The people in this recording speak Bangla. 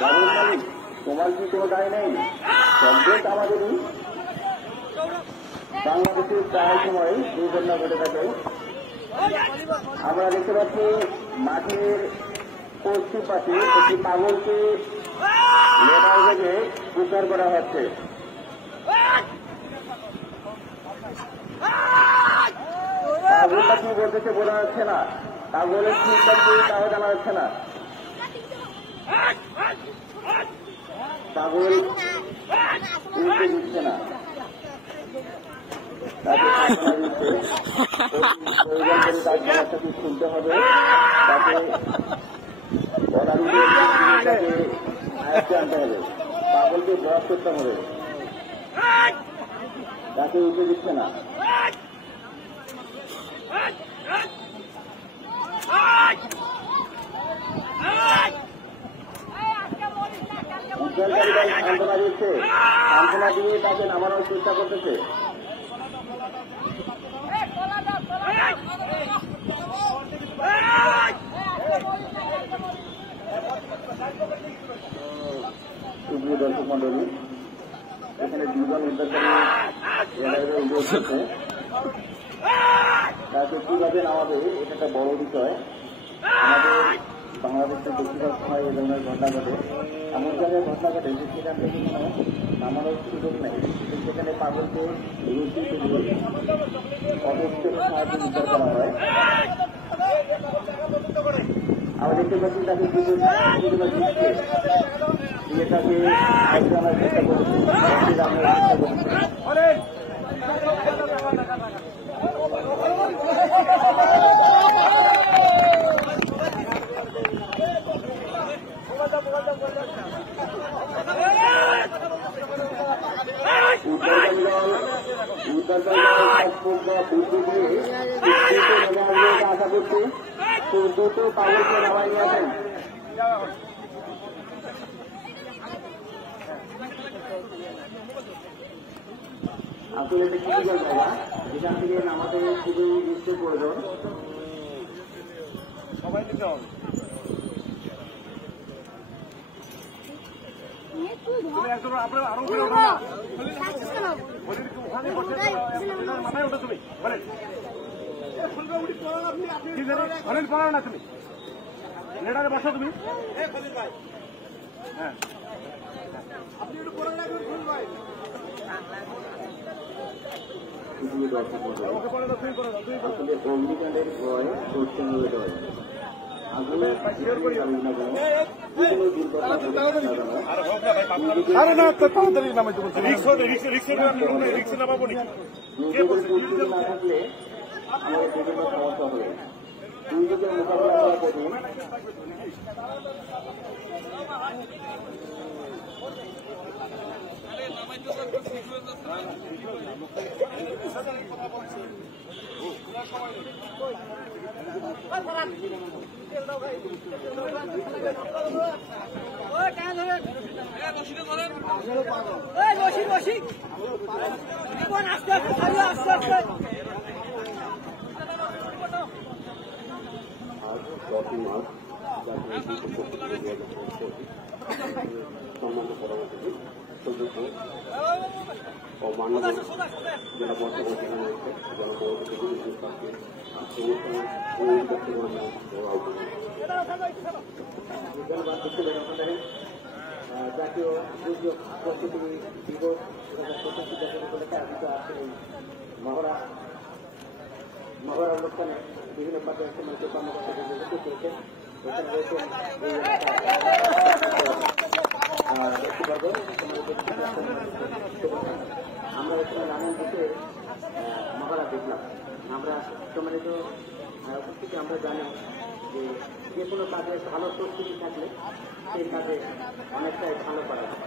বাবুল মালিক, তোমার কি কোনো দায় নেই? সবদেশ আমাদেরই। বাংলাদেশের প্রায় সময় দুর্ঘটনা ঘটে থাকে। আমরা দেখতে পাচ্ছি মাঠের পশ্চিম পাশে একটি পাগলকে লেবার থেকে উদ্ধার করা হচ্ছে। পাগলটা কি বলতেছে বোঝা যাচ্ছে না, পাগলের চিন্তা কি তাও জানা যাচ্ছে না। পাগল উঠতে দিচ্ছে না, তাকে তাকে শুনতে হবে, তাকে আয়ত্তে আনতে হবে, পাগলকে বধ করতে হবে। তাকে উঠে দিচ্ছে না। উদ্ধারকারী দল সান্ত্বনা দিচ্ছে, সান্ত্বনা দিয়ে তাকে নামানোর চেষ্টা করতেছে। সুপ্রিয় দর্শক মন্ডলী, এখানে দুজন উদ্ধারকারী উঠেছে, তাকে কিভাবে নামাবে এটা একটা বড় বিষয়। আমাদের বাংলাদেশের বেশিরভাগ সময় এই ধরনের ঘটনা ঘটে, এমন জায়গায় ঘটনা ঘটে যে সেখান থেকে কোনো নামানোর সুযোগ নেই, সেখানে পাগলকে রুচিতে দিয়ে অবশ্যই সাহায্য উদ্ধার করা হয়। আমরা দেখতে পাচ্ছি তাকে দিয়ে তাকে আগে আনার চেষ্টা করেছি। আশা করছি দ্রুত পাগলকে নামাই নিয়ে আসেন। আসলে এটা ক্রিটিক্যাল জায়গা, যেখান থেকে নামাতে খুবই নিশ্চয় প্রয়োজন। সবাই দিতে হবে। মাথায় ওঠো তুমি, বলেন পড়াও না তুমি, লেটারে বসো তুমি। হ্যাঁ, আপনি একটু পড়ে রাখবেন ফুল ভাই। আসলে অগ্নিকাণ্ডের ভয় করতে হবে। আরে না, তাড়াতাড়ি নামাইতে বলছি। না থাকলে আমাদের বিভিন্ন সমস্যা হবে। দুই দিকের মোকাবিলা করা কঠিন। সম্মানিত পরবর্তী সদস্য ও মাননীয় যারা বর্তমান সেখানে রয়েছে জাতীয় দুর্যোগ প্রস্তুতি দিবস 2025 উপলক্ষে আয়োজিত আছে এই মহড়া অনুষ্ঠানে বিভিন্ন পর্যায়ের সম্মানিত কর্মকর্তাদের উপস্থিত হয়েছেন। এখানে রয়েছেন আমরা এখানে নানান দিকে মহড়া দেখলাম। আমরা সম্মানিত উপস্থিতি আমরা জানি যে কোনো কাজে ভালো প্রস্তুতি থাকলে সেই কাজে অনেকটাই ভালো করা হয়।